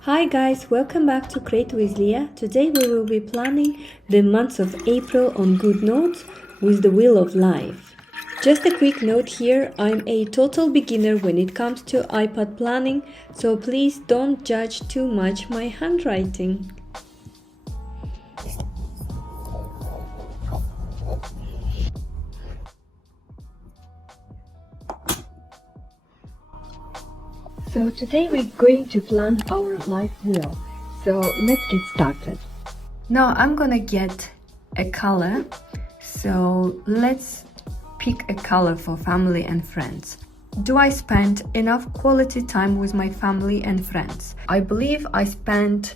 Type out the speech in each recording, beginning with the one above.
Hi guys, welcome back to Create with Liya. Today we will be planning the month of April on GoodNotes with the Wheel of Life. Just a quick note here, I'm a total beginner when it comes to iPad planning, so please don't judge too much my handwriting. So today we're going to plan our life wheel. So let's get started. Now I'm gonna get a color. So let's pick a color for family and friends. Do I spend enough quality time with my family and friends? I believe I spend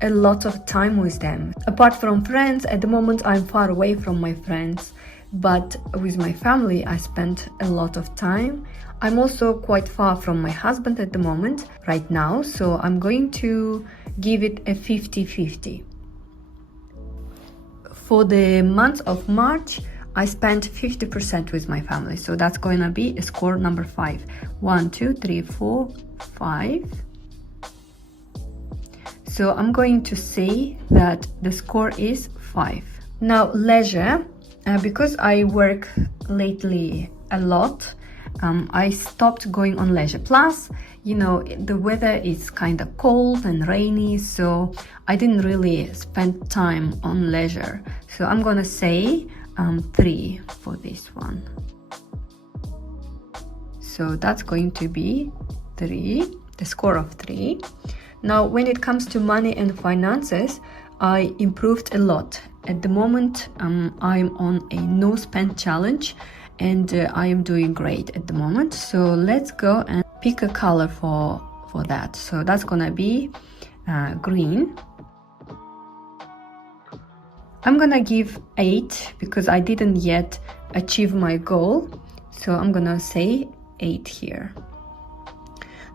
a lot of time with them. Apart from friends, at the moment I'm far away from my friends, but with my family I spend a lot of time. I'm also quite far from my husband at the moment, right now, so I'm going to give it a 50-50. For the month of March, I spent 50% with my family, so that's going to be a score number 5. 1, 2, 3, 4, 5. So I'm going to say that the score is 5. Now leisure, because I work lately a lot, I stopped going on leisure. Plus, you know, the weather is kind of cold and rainy, so I didn't really spend time on leisure. So I'm gonna say 3 for this one. So that's going to be 3, the score of 3. Now, when it comes to money and finances, I improved a lot. At the moment, I'm on a no spend challenge, and I am doing great at the moment. So let's go and pick a color for that. So that's gonna be green. I'm gonna give 8 because I didn't yet achieve my goal, so I'm gonna say 8 here.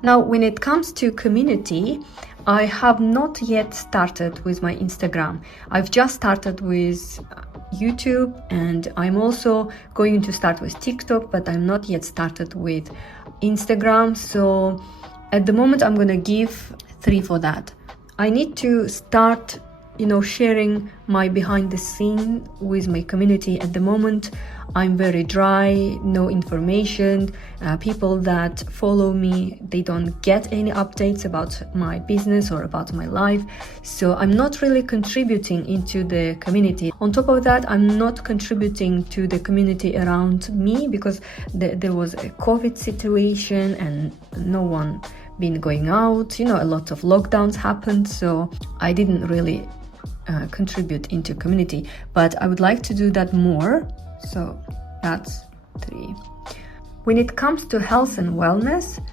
Now when it comes to community, I have not yet started with my Instagram. I've just started with YouTube, and I'm also going to start with TikTok, but I'm not yet started with Instagram. So at the moment I'm gonna give 3 for that. I need to start, you know, sharing my behind the scene with my community. At the moment I'm very dry, no information. People that follow me, they don't get any updates about my business or about my life, so I'm not really contributing into the community. On top of that, I'm not contributing to the community around me because there was a COVID situation and no one been going out, you know, a lot of lockdowns happened, so I didn't really contribute into community, but I would like to do that more. So that's 3. When it comes to health and wellness,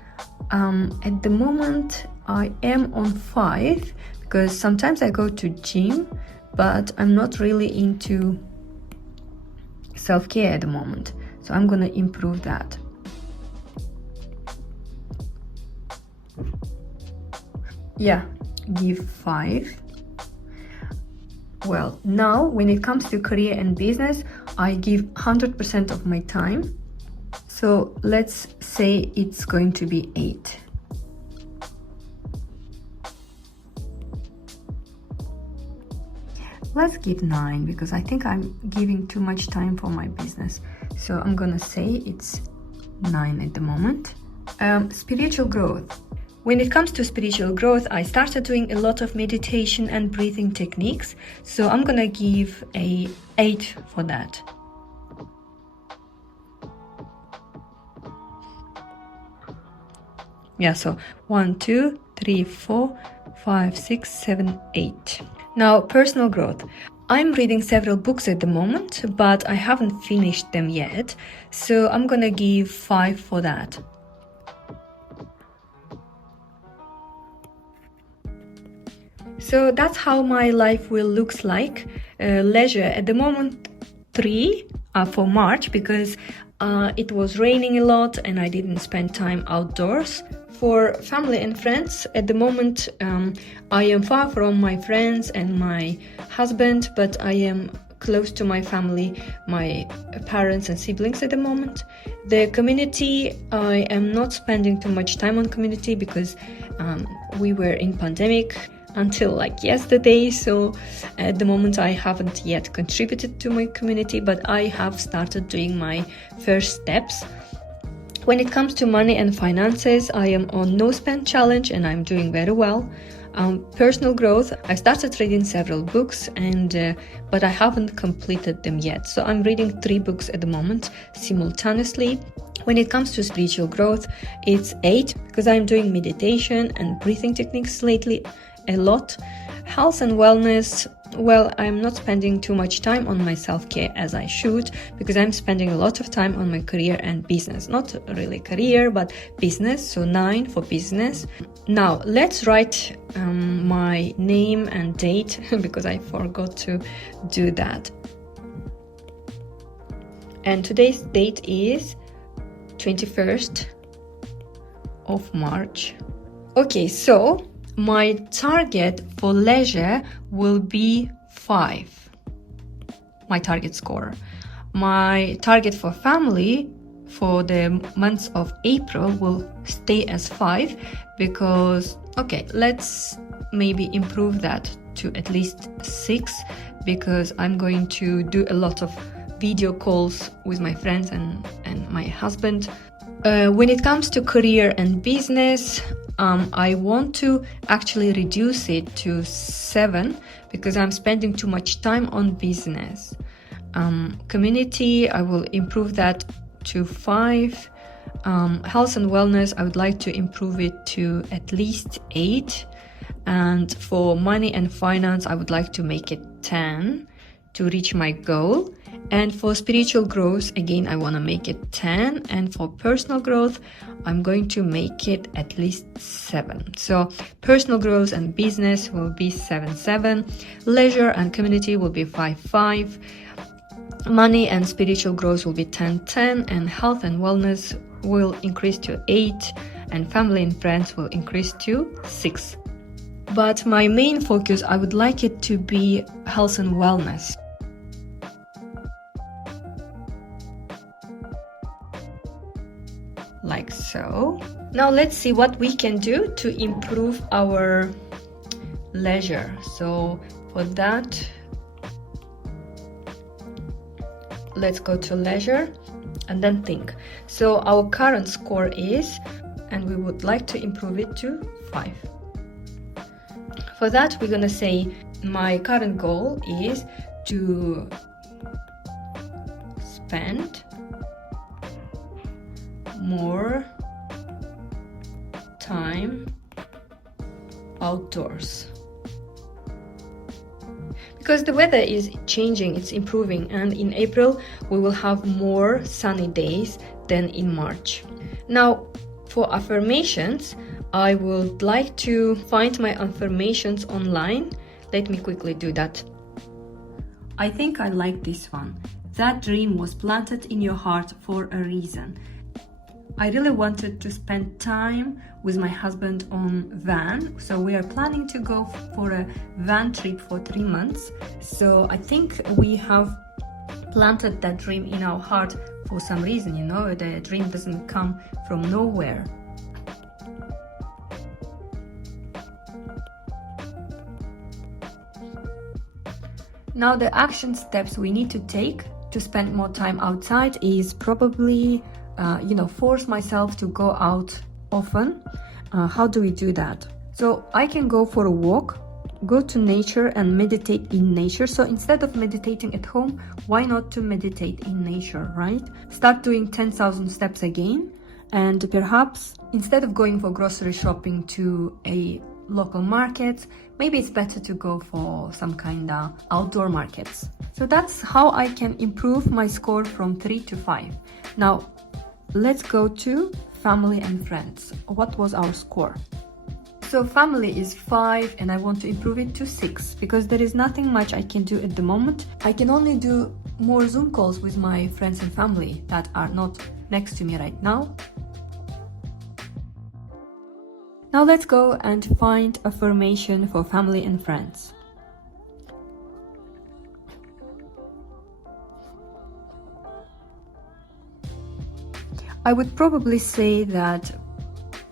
at the moment I am on 5 because sometimes I go to gym, but I'm not really into self-care at the moment, so I'm gonna improve that. Yeah, give 5. Well, now when it comes to career and business, I give 100% of my time. So let's say it's going to be 8. Let's give 9 because I think I'm giving too much time for my business. So I'm gonna say it's 9 at the moment. Spiritual growth. When it comes to spiritual growth, I started doing a lot of meditation and breathing techniques, so I'm gonna give a 8 for that. Yeah, so 1, 2, 3, 4, 5, 6, 7, 8. Now, personal growth. I'm reading several books at the moment, but I haven't finished them yet, so I'm gonna give 5 for that. So that's how my life will looks like. Leisure at the moment 3 for March because it was raining a lot and I didn't spend time outdoors. For family and friends, at the moment I am far from my friends and my husband, but I am close to my family, my parents and siblings at the moment. The community, I am not spending too much time on community because we were in pandemic until like yesterday, so at the moment I haven't yet contributed to my community, but I have started doing my first steps. When it comes to money and finances, I am on no spend challenge and I'm doing very well. Personal growth, I started reading several books but I haven't completed them yet, so I'm reading 3 books at the moment simultaneously. When it comes to spiritual growth, it's 8 because I'm doing meditation and breathing techniques lately a lot. Health and wellness, well, I'm not spending too much time on my self-care as I should because I'm spending a lot of time on my career and business. Not really career, but business, so 9 for business. Now, let's write my name and date because I forgot to do that. And today's date is 21st of March. Okay, so my target for leisure will be 5, my target score. My target for family for the months of April will stay as 5 because, okay, let's maybe improve that to at least 6 because I'm going to do a lot of video calls with my friends and my husband. When it comes to career and business, I want to actually reduce it to 7 because I'm spending too much time on business. Community, I will improve that to 5. Health and wellness, I would like to improve it to at least 8. And for money and finance, I would like to make it 10 to reach my goal. And for spiritual growth, again, I want to make it 10. And for personal growth, I'm going to make it at least 7. So personal growth and business will be 7. Leisure and community will be 5. Money and spiritual growth will be 10. And health and wellness will increase to 8. And family and friends will increase to 6. But my main focus, I would like it to be health and wellness. Like so. Now let's see what we can do to improve our leisure. So for that, let's go to leisure and then think. So our current score is, and we would like to improve it to 5. For that, we're gonna say my current goal is to spend more time outdoors because the weather is changing, it's improving, and in April we will have more sunny days than in March. Now for affirmations, I would like to find my affirmations online. Let me quickly do that. I think I like this one. That dream was planted in your heart for a reason. I really wanted to spend time with my husband on van, so we are planning to go for a van trip for 3 months. So I think we have planted that dream in our heart for some reason, you know, the dream doesn't come from nowhere. Now the action steps we need to take to spend more time outside is probably force myself to go out often. How do we do that? So I can go for a walk, go to nature and meditate in nature. So instead of meditating at home, why not to meditate in nature, right? Start doing 10,000 steps again, and perhaps instead of going for grocery shopping to a local market, maybe it's better to go for some kind of outdoor markets. So that's how I can improve my score from 3 to 5. Now let's go to family and friends. What was our score? So family is 5 and I want to improve it to 6 because there is nothing much I can do at the moment. I can only do more Zoom calls with my friends and family that are not next to me right now. Now let's go and find affirmation for family and friends. I would probably say that,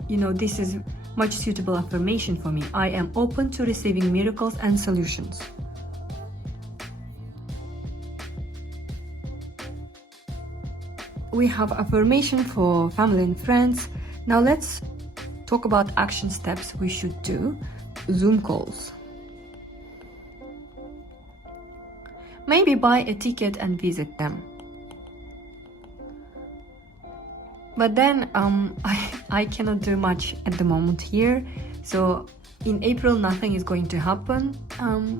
this is much suitable affirmation for me. I am open to receiving miracles and solutions. We have affirmation for family and friends. Now let's talk about action steps we should do. Zoom calls. Maybe buy a ticket and visit them. But then I cannot do much at the moment here. So in April, nothing is going to happen.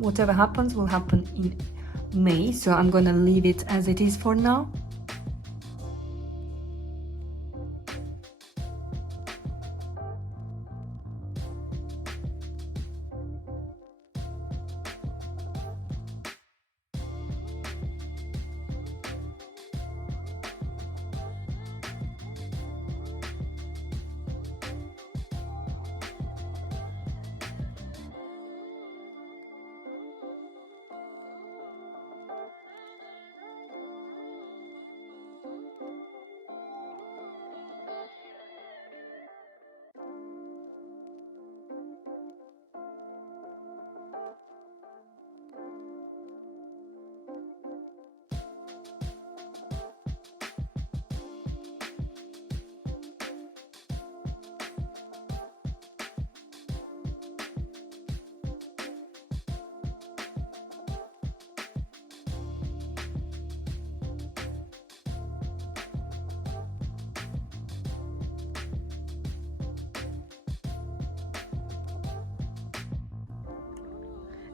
Whatever happens will happen in May. So I'm gonna leave it as it is for now.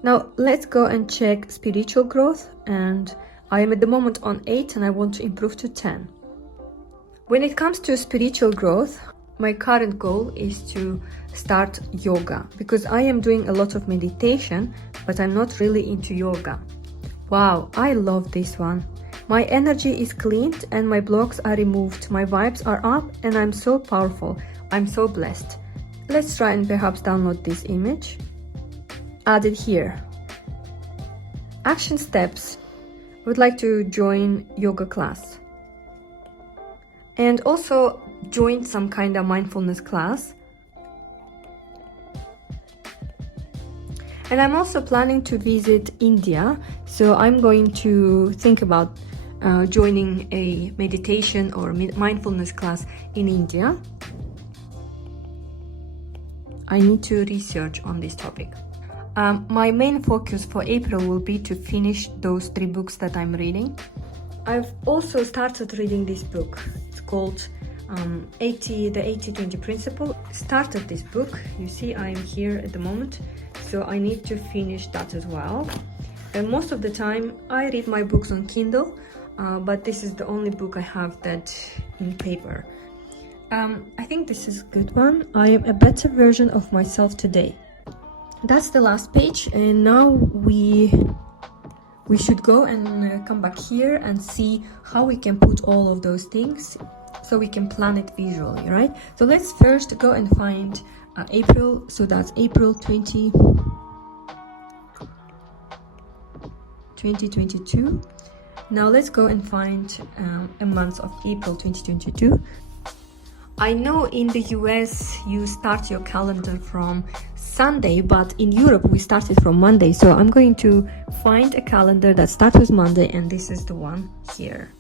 Now let's go and check spiritual growth, and I am at the moment on 8 and I want to improve to 10. When it comes to spiritual growth, my current goal is to start yoga, because I am doing a lot of meditation, but I'm not really into yoga. Wow, I love this one. My energy is cleaned and my blocks are removed, my vibes are up and I'm so powerful. I'm so blessed. Let's try and perhaps download this image. Add it here. Action steps. I would like to join yoga class. And also join some kind of mindfulness class. And I'm also planning to visit India. So I'm going to think about joining a meditation or mindfulness class in India. I need to research on this topic. My main focus for April will be to finish those 3 books that I'm reading. I've also started reading this book. It's called the 80-20 Principle. Started this book. You see, I'm here at the moment, so I need to finish that as well. And most of the time, I read my books on Kindle, but this is the only book I have that in paper. I think this is a good one. I am a better version of myself today. That's the last page, and now we should go and come back here and see how we can put all of those things so we can plan it visually, right? So let's first go and find April. So that's April 2022. Now let's go and find a month of April 2022. I know in the US you start your calendar from Sunday, but in Europe we started from Monday. So I'm going to find a calendar that starts with Monday, and this is the one here.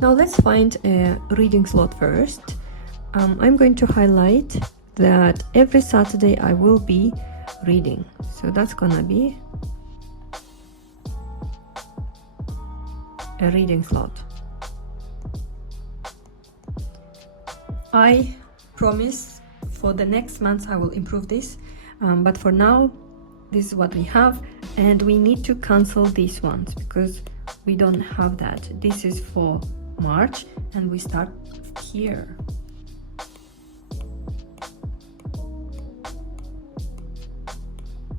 Now let's find a reading slot first. I'm going to highlight that every Saturday I will be reading. So that's gonna be a reading slot. I promise for the next month I will improve this, but for now this is what we have, and we need to cancel these ones because we don't have that. This is for March and we start here.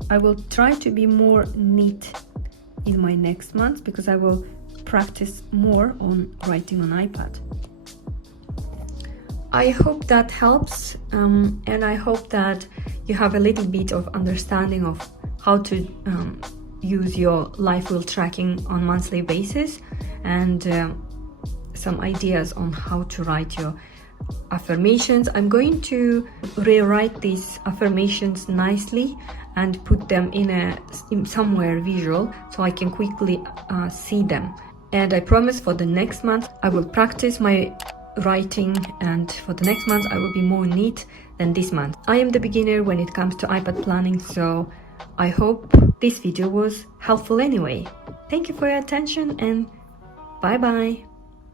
I will try to be more neat in my next month because I will practice more on writing on iPad. I hope that helps, and I hope that you have a little bit of understanding of how to use your life wheel tracking on monthly basis, and some ideas on how to write your affirmations. I'm going to rewrite these affirmations nicely and put them in somewhere visual so I can quickly see them. And I promise for the next month I will practice my writing, and for the next month I will be more neat than this month. I am the beginner when it comes to iPad planning, so I hope this video was helpful anyway. Thank you for your attention, and bye bye.